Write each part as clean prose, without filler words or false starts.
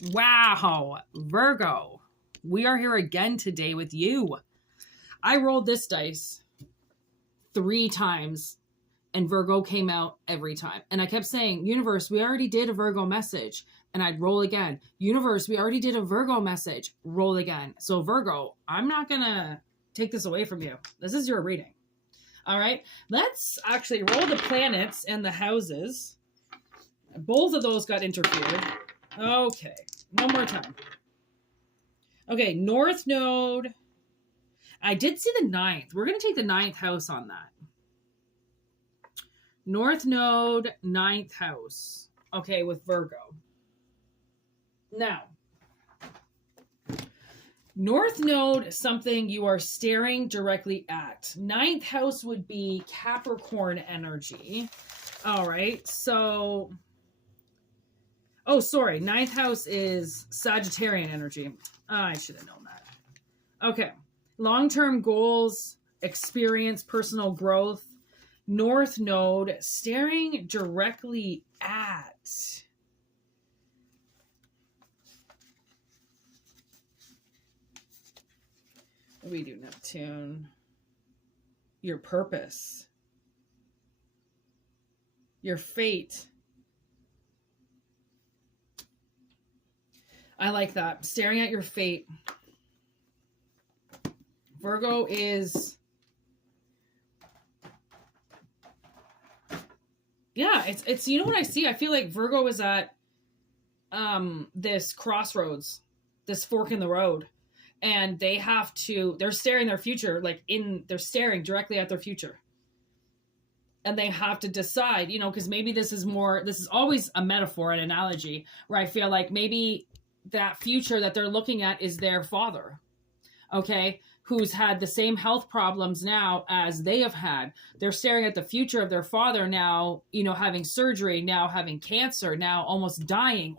Wow, Virgo, we are here again today with you. I rolled this dice 3 times and Virgo came out every time. And I kept saying, universe, we already did a Virgo message. And I'd roll again. Universe, we already did a Virgo message. Roll again. So Virgo, I'm not going to take this away from you. This is your reading. All right. Let's actually roll the planets and the houses. Both of those got interfered. Okay. One more time. Okay. North Node. I did see the 9th. We're going to take the 9th house on that. North Node, 9th house. Okay, with Virgo. Now, North Node, something you are staring directly at. 9th house would be Capricorn energy. All right, so... Oh, sorry. 9th house is Sagittarian energy. I should have known that. Okay. Long-term goals, experience, personal growth. North Node, staring directly at. What do we do, Neptune? Your purpose. Your fate. I like that. Staring at your fate. Virgo is... Yeah, it's you know what I see? I feel like Virgo is at this crossroads, this fork in the road. And they're staring their future, they're staring directly at their future. And they have to decide, because maybe this is always a metaphor, an analogy, where I feel like maybe that future that they're looking at is their father, okay, who's had the same health problems now as they have had. They're staring at the future of their father now, having surgery, now having cancer, now almost dying.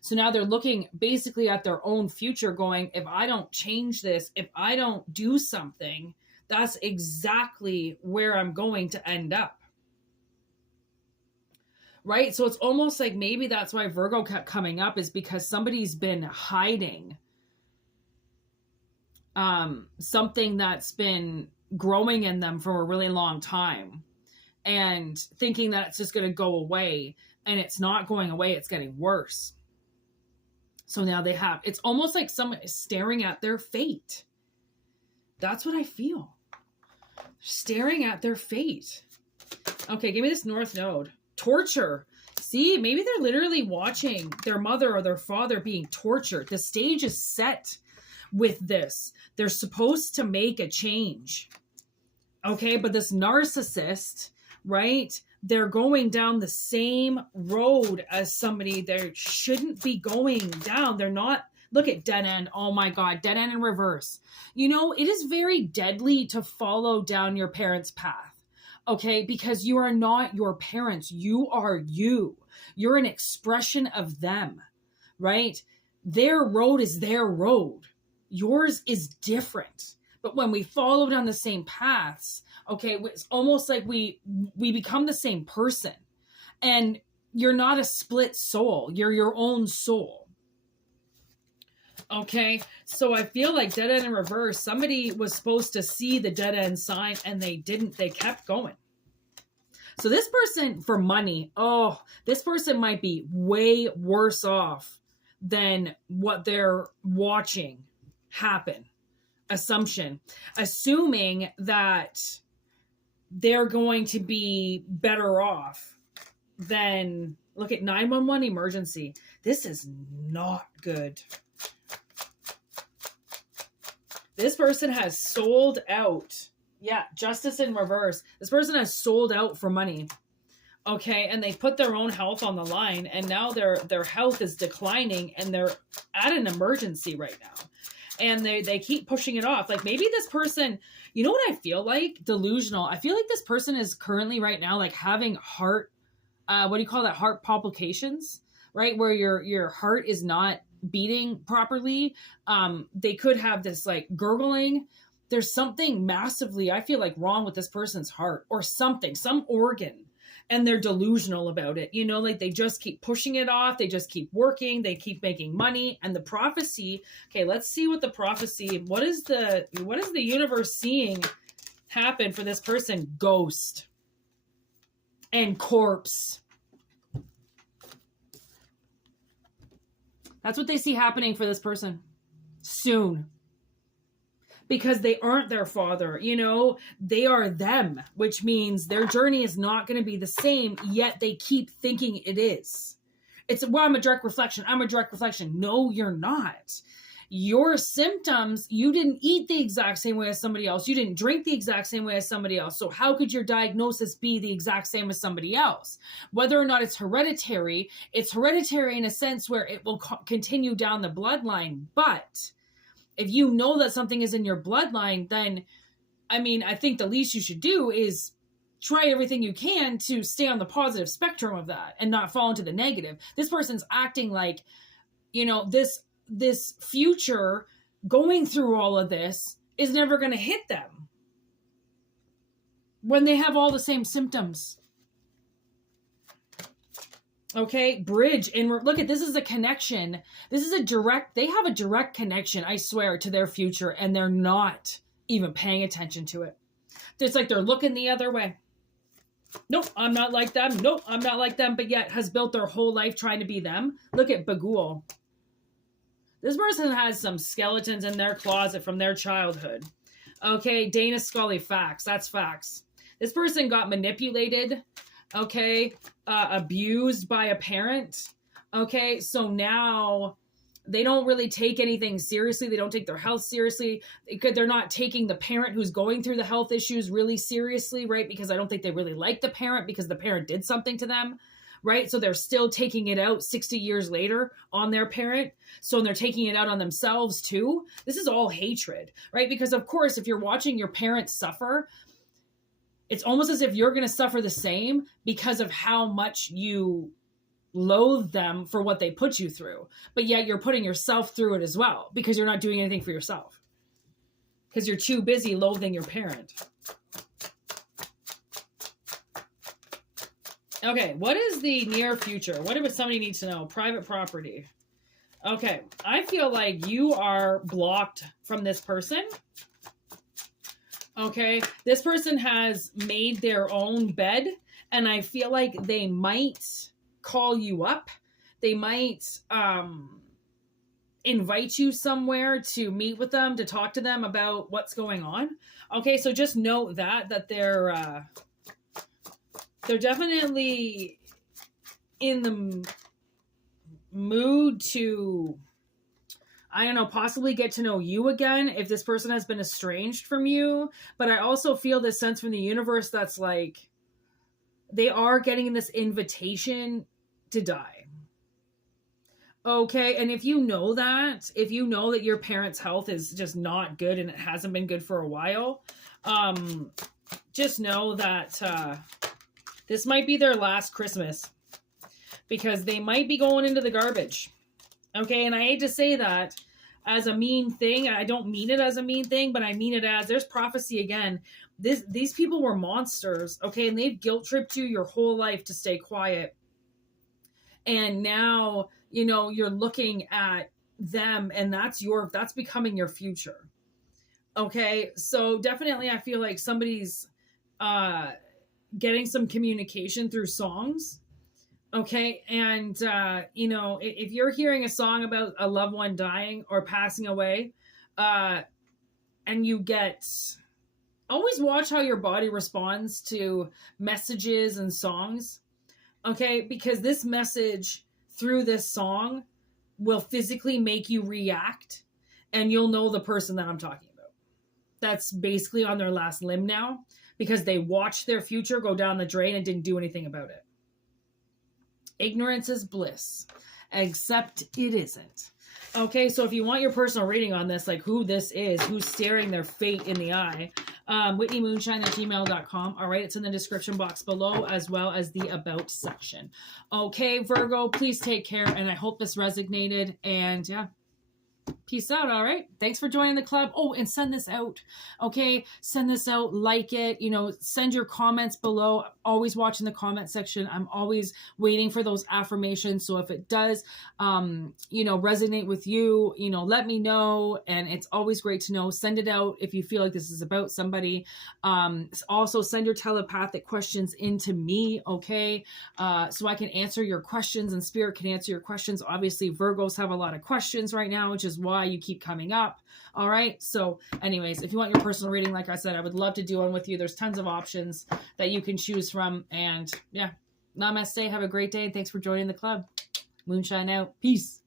So now they're looking basically at their own future going, if I don't change this, if I don't do something, that's exactly where I'm going to end up. Right? So it's almost like maybe that's why Virgo kept coming up, is because somebody's been hiding something that's been growing in them for a really long time and thinking that it's just going to go away, and it's not going away. It's getting worse. So now it's almost like someone is staring at their fate. That's what I feel. Staring at their fate. Okay, give me this North Node. Torture. See, maybe they're literally watching their mother or their father being tortured. The stage is set with this. They're supposed to make a change. Okay, but this narcissist, right? They're going down the same road as somebody they shouldn't be going down. They're not. Look at dead end. Oh my God, dead end in reverse. It is very deadly to follow down your parents' path. Okay, because you are not your parents. You are you. You're an expression of them, right? Their road is their road. Yours is different. But when we follow down the same paths, okay, it's almost like we become the same person. And you're not a split soul. You're your own soul. Okay, so I feel like dead end in reverse, somebody was supposed to see the dead end sign and they didn't. They kept going. So this person, for money, this person might be way worse off than what they're watching happen. Assuming that they're going to be better off than, look at 911 emergency. This is not good. This person has sold out. Yeah, justice in reverse. This person has sold out for money. Okay, and they put their own health on the line, and now their health is declining, and they're at an emergency right now. And they keep pushing it off. Like maybe this person, you know what I feel like? Delusional. I feel like this person is currently right now like having heart, what do you call that? Heart palpitations, right? Where your heart is not beating properly. They could have this like gurgling. There's something massively, I feel like, wrong with this person's heart or something, some organ and they're delusional about it. You know, like they just keep pushing it off. They just keep working. They keep making money. And the prophecy, okay, let's see what the prophecy, what is the universe seeing happen for this person? Ghost and corpse. That's what they see happening for this person soon. Because they aren't their father, you know, they are them, which means their journey is not going to be the same, yet they keep thinking it is. It's, well, I'm a direct reflection. I'm a direct reflection. No, you're not. Your symptoms, you didn't eat the exact same way as somebody else. You didn't drink the exact same way as somebody else. So how could your diagnosis be the exact same as somebody else? Whether or not it's hereditary in a sense where it will continue down the bloodline, but if you know that something is in your bloodline, then, I mean, I think the least you should do is try everything you can to stay on the positive spectrum of that and not fall into the negative. This person's acting like, you know, this future going through all of this is never going to hit them when they have all the same symptoms. Okay, bridge. And look at, this is a connection. This is a direct, they have a direct connection, I swear, to their future, and they're not even paying attention to it. It's like they're looking the other way. Nope, I'm not like them. Nope, I'm not like them, but yet has built their whole life trying to be them. Look at Bagul. This person has some skeletons in their closet from their childhood. Okay, Dana Scully, facts. That's facts. This person got manipulated. Okay, abused by a parent. Okay, so now they don't really take anything seriously. They don't take their health seriously. They're not taking the parent who's going through the health issues really seriously, right? Because I don't think they really like the parent because the parent did something to them, right? So they're still taking it out 60 years later on their parent. So they're taking it out on themselves too. This is all hatred, right? Because of course, if you're watching your parents suffer, it's almost as if you're going to suffer the same because of how much you loathe them for what they put you through. But yet you're putting yourself through it as well because you're not doing anything for yourself. Because you're too busy loathing your parent. Okay, what is the near future? What would somebody need to know? Private property. Okay, I feel like you are blocked from this person. Okay, this person has made their own bed, and I feel like they might call you up. They might invite you somewhere to meet with them, to talk to them about what's going on. Okay, so just note that they're definitely in the mood to, I don't know, possibly get to know you again if this person has been estranged from you. But I also feel this sense from the universe that's like, they are getting this invitation to die. Okay, and if you know that your parents' health is just not good and it hasn't been good for a while, just know that this might be their last Christmas because they might be going into the garbage. Okay, and I hate to say that as a mean thing. I don't mean it as a mean thing, but I mean it as, there's prophecy again. These people were monsters, okay, and they've guilt-tripped you your whole life to stay quiet. And now, you know, you're looking at them and that's becoming your future. Okay, so definitely I feel like somebody's getting some communication through songs. Okay, and, you know, if you're hearing a song about a loved one dying or passing away, and you get, always watch how your body responds to messages and songs, okay? Because this message through this song will physically make you react, and you'll know the person that I'm talking about. That's basically on their last limb now, because they watched their future go down the drain and didn't do anything about it. Ignorance is bliss, except it isn't. Okay, so if you want your personal reading on this, like who this is, who's staring their fate in the eye, WhïtneyMøøN@gmail.com. All right, it's in the description box below as well as the about section. Okay, Virgo, please take care, and I hope this resonated, and yeah. Peace out. All right. Thanks for joining the club. Oh, and send this out. Okay. Send this out. Like it. You know, send your comments below. I'm always watching the comment section. I'm always waiting for those affirmations. So if it does, you know, resonate with you, you know, let me know. And it's always great to know. Send it out if you feel like this is about somebody. Also send your telepathic questions into me. Okay. So I can answer your questions and spirit can answer your questions. Obviously, Virgos have a lot of questions right now, which is why you keep coming up. All right. So anyways, if you want your personal reading, like I said, I would love to do one with you. There's tons of options that you can choose from. And yeah, namaste. Have a great day. And thanks for joining the club. Moonshine out. Peace.